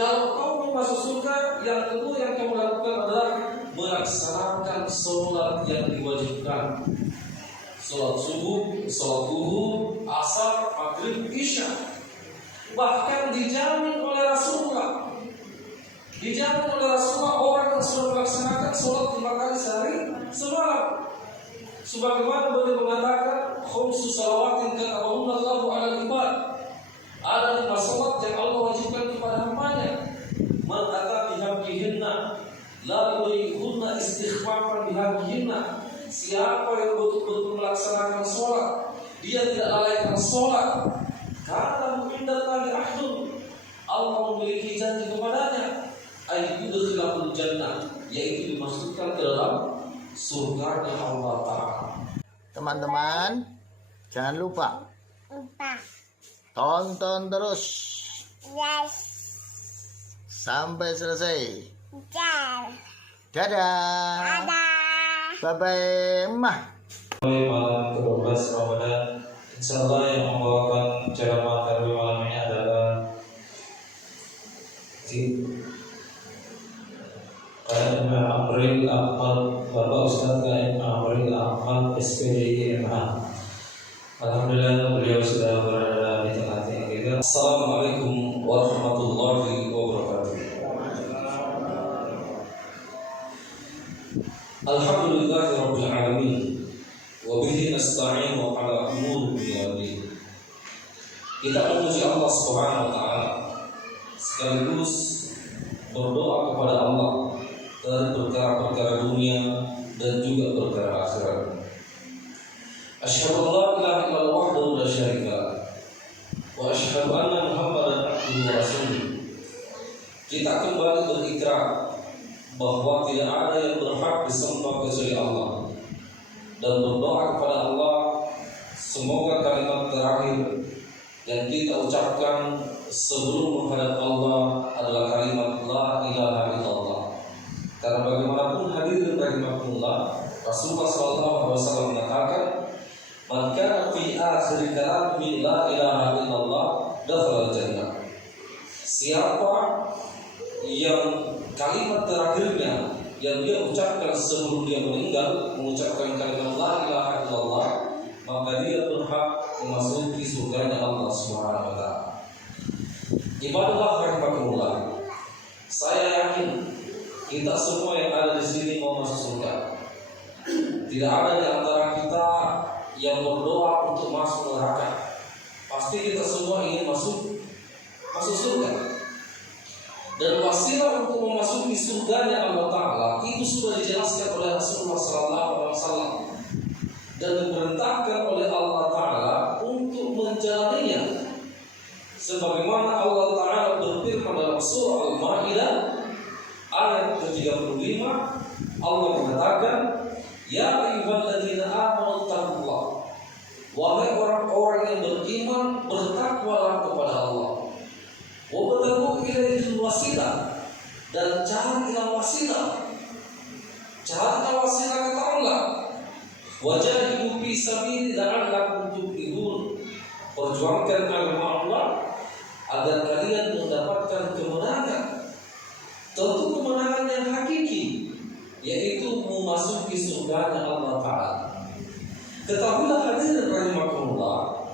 Kalau kau mau masuk surga, yang kedua yang kamu lakukan adalah melaksanakan sholat yang diwajibkan. Sholat subuh, sholat duhur, asar, maghrib, isya. Bahkan dijamin oleh Rasulullah. Dijamin oleh Rasulullah orang yang sudah melaksanakan sholat 5 kali sehari semalam. Sebagaimana beliau mengatakan, khamsu salawatin katabahunna Allahu 'alal ibad. Ada 5 sholat yang Allah wajibkan kepada hambanya. Man ata bihaqqihinna la yuriikunna istighfafan bihaqqihinna. Siapa yang betul-betul melaksanakan sholat, dia tidak lalaikan sholat, karena indallahi ahdun, Allah memiliki janji kepadanya, ayyudkhilahul jannah, yaitu dimasukkan ke dalam surganya Allah Ta'ala. Teman-teman, jangan lupa tonton terus sampai selesai. Dadah. Bye-bye, Mah. Malam ke-12 Ramadan, insyaallah yang membawakan ceramah tarbiyah malam ini adalah KM Amril Ahmad, Bapak Ustaz KM Amril Ahmad SPDI MA. Alhamdulillah beliau sudah berada di tengah-tengah kita. Assalamualaikum warahmatullahi wabarakatuh. Alhamdulillahi rabbil alamin. Wa bihi nasta'inu ala umuri dunya wa din. Kita memuji Allah Subhanahu wa taala sekaligus berdoa kepada Allah dari perkara-perkara dunia dan juga perkara akhirat. Asyhadu an la ilaha illallah wahdahu la syarika lah wa asyhadu anna Muhammadan abduhu wa rasuluh. Kita kembali berikrar bahwa tidak ada yang berhak disembah kecuali Allah, dan berdoa kepada Allah semoga kalimat terakhir yang kita ucapkan sebelum menghadap Allah adalah kalimat la ilaha illallah. Karena bagaimanapun hadirin rahimakumullah, Rasulullah SAW mengatakan, man kana fi akhir kalamihi la ilaha illallah dakhala jannah. Siapa yang kalimat terakhirnya yang dia ucapkan sebelum dia meninggal mengucapkan kalimat la ilaha illallah, maka dia berhak memasuki surganya Allah Subhanahu wa taala. Ibadallah rahimakumullah, saya yakin kita semua yang ada di sini mau masuk surga. Tidak ada di antara kita yang berdoa untuk masuk neraka. Pasti kita semua ingin masuk surga. Dan wasilah untuk memasuki surganya Allah Ta'ala itu sudah dijelaskan oleh Rasulullah SAW dan diperintahkan oleh Allah Ta'ala untuk menjalaninya. Sebagaimana Allah Ta'ala berfirman dalam surah Al-Ma'idah ayat ke-35, Allah mengatakan, ya ayyuhalladzina amanu taqullah, wahai orang-orang yang beriman, bertakwalah kepada Allah. Wabtaghu ilaihil wasilah, dan carilah wasilah. Carilah wasilah kata Allah. Wajahidu fi sabili la'allakum tuflihun. Perjuangkan agama Allah agar kalian mendapatkan kemenangan. Tentu kemenangan yang hakiki, yaitu memasuki surganya Allah Ta'ala. Ketahuilah hadirin rahimakumullah,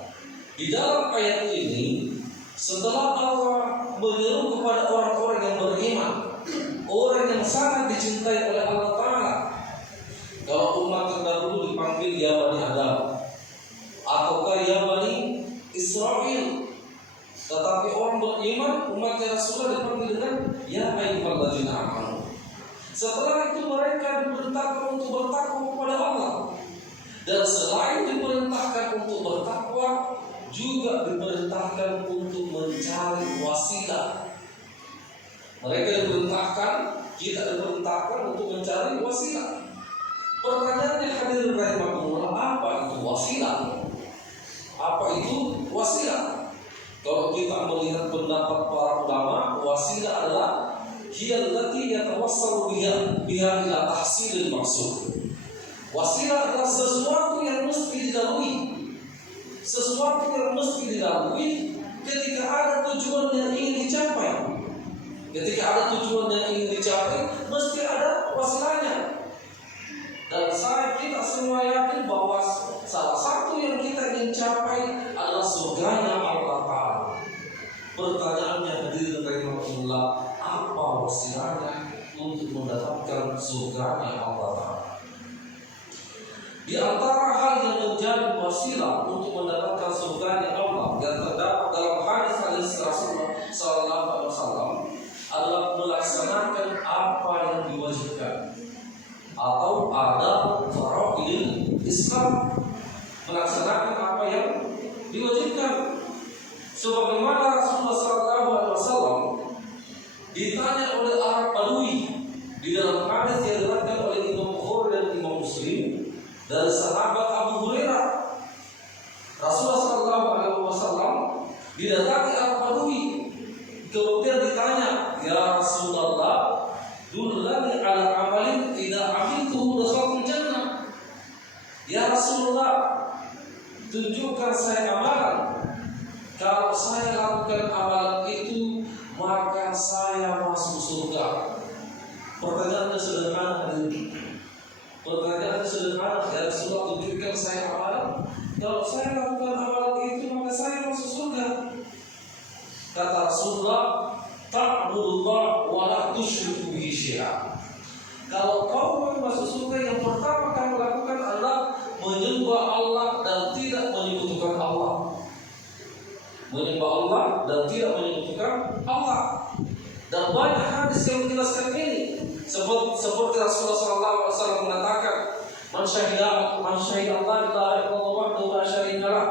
di dalam ayat ini setelah Allah menyeru kepada orang-orang yang beriman, orang yang sangat dicintai oleh Allah Ta'ala. Kalau umat terdahulu dipanggil ya Bani Adam, ataukah ya Bani Israel, tetapi orang beriman, umatnya Rasulullah dipanggil dengan ya ayyuhalladzina amanu. Setelah itu mereka diperintahkan untuk bertakwa kepada Allah, dan selain diperintahkan untuk bertakwa, juga diperintahkan untuk mencari wasilah. Mereka diperintahkan, kita diperintahkan untuk mencari wasilah. Pertanyaannya hadirin rahimakumullah, apa itu wasilah? Apa itu wasilah? Kalau kita melihat pendapat para ulama, wasilah adalah hiya allati yatawassalu biha ila tahsilil maqsud. Wasilah adalah sesuatu yang mesti dilalui. Sesuatu yang mesti dilalui ketika ada tujuan yang ingin dicapai. Ketika ada tujuan yang ingin dicapai, mesti ada wasilanya. Dan kita semua yakin bahwa salah satu yang kita ingin capai adalah surganya Allah Ta'ala. Pertanyaannya hadirin rahimahullah, apa wasilanya untuk mendapatkan surganya Allah Ta'ala? Di antara hal yang menjadi wasilah untuk mendapatkan surganya Allah yang terdapat dalam hadis Rasulullah Sallallahu Alaihi Wasallam adalah melaksanakan apa yang diwajibkan atau ada faraidul Islam, melaksanakan apa yang diwajibkan. Sebagaimana Rasulullah Sallallahu Alaihi Wasallam ditanya oleh Arab Badui di dalam hadis yang diriwayatkan oleh Imam Bukhari dan Imam Muslim dari sahabat Abu Hurairah, Rasulullah Sallallahu Alaihi Wasallam didatangi Arab Badui, kemudian ditanya, ya Rasulullah, dullani ala amalin idza amiltuhu dakhaltul jannah. Ya Rasulullah, tunjukkan saya amalan, kalau saya lakukan amalan itu maka saya masuk surga. Pertanyaannya sederhana, pertanyaannya sederhana, ya Rasulullah, tunjukkan saya amalan, kalau saya lakukan amalan itu maka saya masuk surga. Kata Rasulullah, ta'budullah wa la tusyriku bihi syai'a. Kalau kau mau masuk surga, yang pertama kamu lakukan adalah menyembah Allah dan tidak menyekutukan Allah. Menyembah Allah dan tidak menyekutukan Allah. Dan banyak hadis yang menjelaskan ini. Seperti Rasulullah SAW mengatakan, Man syahida Allah la ilaha illallah wa la syarika lah,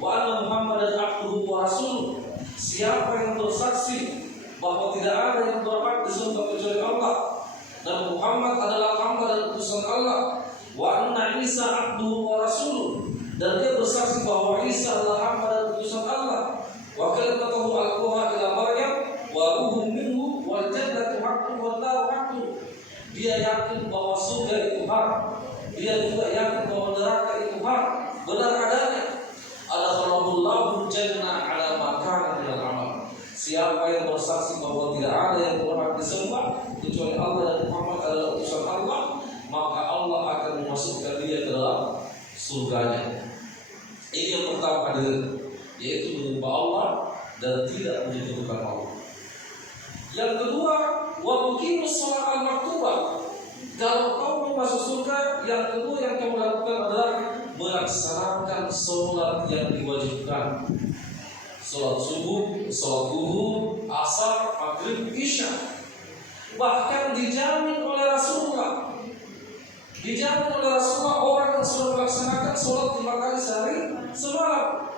wa anna Muhammadan abduhu wa rasuluh. Siapa yang bersaksi bahwa tidak ada yang berhak disembah kecuali Allah, dan Muhammad adalah hamba dan utusan Allah, wa anna Isa abduhu wa rasuluh, dan dia bersaksi bahwa Isa adalah hamba dan utusan Allah, wa kalimatuhu alquha ila Maryam wa ruhun minhu wal jannatu haqqun wa naru haqqun. Dia yakin bahwa surga itu hak, dia juga yakin bahwa neraka itu hak, benar adanya. Adakhalahullahu jannah ala makan minal amal. Siapa yang bersaksi bahwa tidak ada yang berhak disembah kecuali Allah dan Muhammad adalah utusan Allah, maka Allah akan memasukkan dia ke dalam surganya. Ini yang pertama hadirin, yaitu menyembah Allah dan tidak menyekutukan Allah. Yang kedua, wa tuqimus shalah al-maktubah. Kalau kau mau masuk surga, yang kedua yang kamu lakukan adalah melaksanakan sholat yang diwajibkan. Sholat subuh, sholat zuhur, asar, maghrib, isya. Bahkan dijamin oleh Rasulullah, orang yang sudah melaksanakan sholat 5 kali sehari semalam.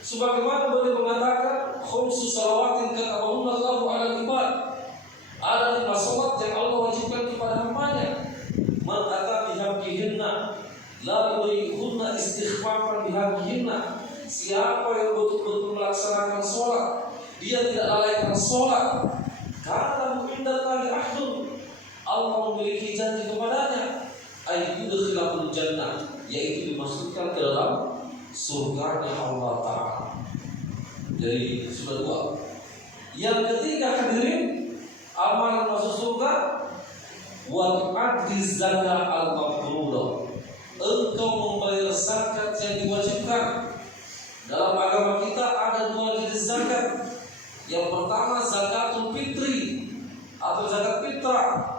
Sebagaimana beliau mengatakan, khamsu salawatin katabahunna Allahu 'alal ibad. Ada 5 sholat yang Allah wajibkan kepada hambanya. Man ata bihaqqihinna la yurihunna istighfafan bihaqqihinna. Siapa yang betul-betul melaksanakan sholat, dia tidak lalaikan sholat, karena indallahi ahdun, Allah memiliki janji kepadanya, ayyudkhilahul jannah, yaitu dimasukkan ke dalam surganya Allah Ta'ala. Jadi sudah 2. Yang ketiga hadirin, amalan masuk surga, wa tu'addi zakat al-mafruḍah. Engkau membayar zakat yang diwajibkan. Dalam agama kita ada 2 jenis zakat. Yang pertama zakatul fitri atau zakat fitrah.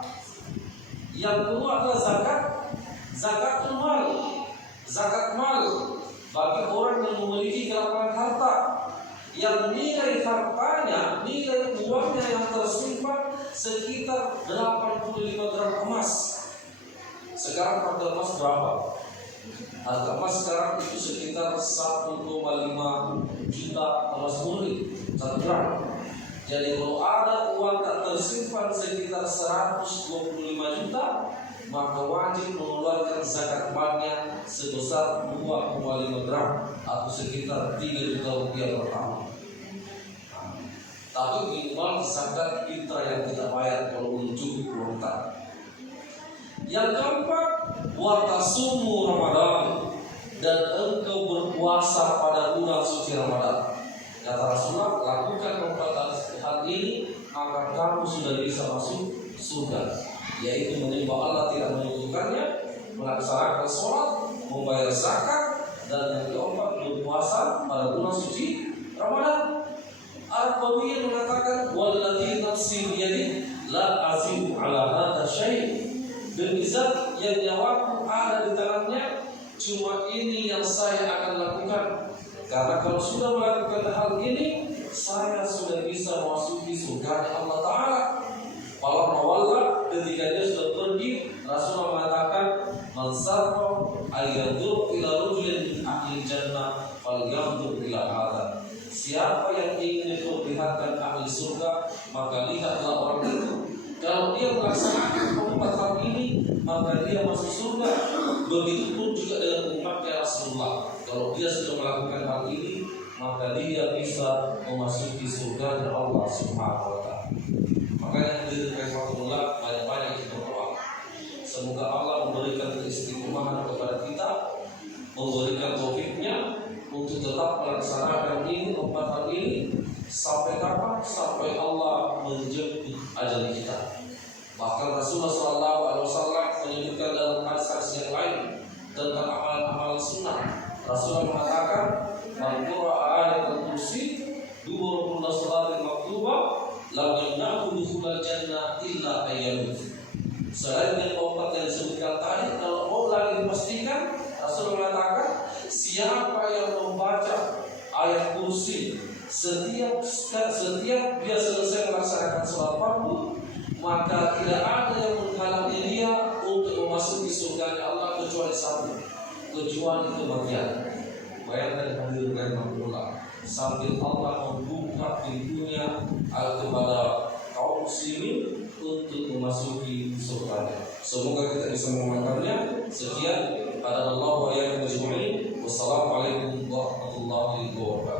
Yang kedua adalah zakatul mal. Zakat mal bagi orang yang memiliki kelapangan harta, yang nilai hartanya, nilai uangnya yang tersimpan sekitar 85 gram emas. Sekarang harga emas berapa? Harga emas sekarang itu sekitar 1,5 juta emas murni 1 gram. Jadi kalau ada uang tak tersimpan sekitar 125 juta, maka wajib mengeluarkan zakat malnya sebesar 2,5 gram atau sekitar 3 juta rupiah per tahun. Tapi minimal zakat fitrah yang kita bayar kalau belum cukup belum tak. Yang keempat, wa tasumu Ramadan, dan engkau berpuasa pada bulan suci Ramadan. Kata Rasulullah, lakukan hal ini, maka kamu sudah bisa masuk surga, yaitu menyembah Allah tidak menyebutkannya, melaksanakan sholat, membayar zakat, dan yang keempat berpuasa pada bulan suci Ramadan. Al-Qawi mengatakan, "Walladzi nafsi biyadihi la azidu ala hadza syai'." Demi zat yang nyawaku ada di tangannya, cuma ini yang saya akan lakukan. Karena kalau sudah melakukan hal ini, saya sudah bisa memasuki surga Allah Ta'ala. Kalau mawalla, ketika dia sudah pergi, Rasulullah mengatakan, "Man sarra ayyanzur ila rajulin min ahli jannah falyanzur ila hadza." Siapa yang ingin diperlihatkan ahli surga, maka lihatlah orang itu. Kalau dia melaksanakan keempat hal ini, maka dia masuk surga. Begitupun juga dengan umatnya Rasulullah. Kalau dia sudah melakukan hal ini, maka dia bisa memasuki surga dari Allah Subhanahu wa Ta'ala. Makanya dari rahmatullah banyak-banyak kita berdoa. Semoga Allah memberikan keistiqomahan kepada kita, memberikan taufiknya untuk tetap melaksanakan ini, empat hal ini. Sampai kapan? Sampai Allah menjemput ajal kita. Bahkan Rasulullah SAW menyebutkan dalam hadis-hadis yang lain tentang amalan-amalan sunnah. Rasulullah mengatakan, "Man qara'a ayatul kursi dubur kulli salatin maktubah lam yamna'hu dukhulal jannah illa ayyamut." Selain yang keempat yang disebutkan tadi, kalau mau lagi dipastikan, Rasulullah mengatakan, siapa yang membaca ayat kursi setiap dia selesai melaksanakan sholat fardu, maka tidak ada yang menghalangi dia untuk memasuki surga Allah kecuali satu, kecuali kematian. Bayangkan hadirin rahmatullah, sambil Allah membuka pintunya kepada kaum muslimin untuk memasuki surga. Semoga kita bisa memakannya. Sekian, pada Allah wa ya majmu'in. Wassalamualaikum warahmatullahi wabarakatuh.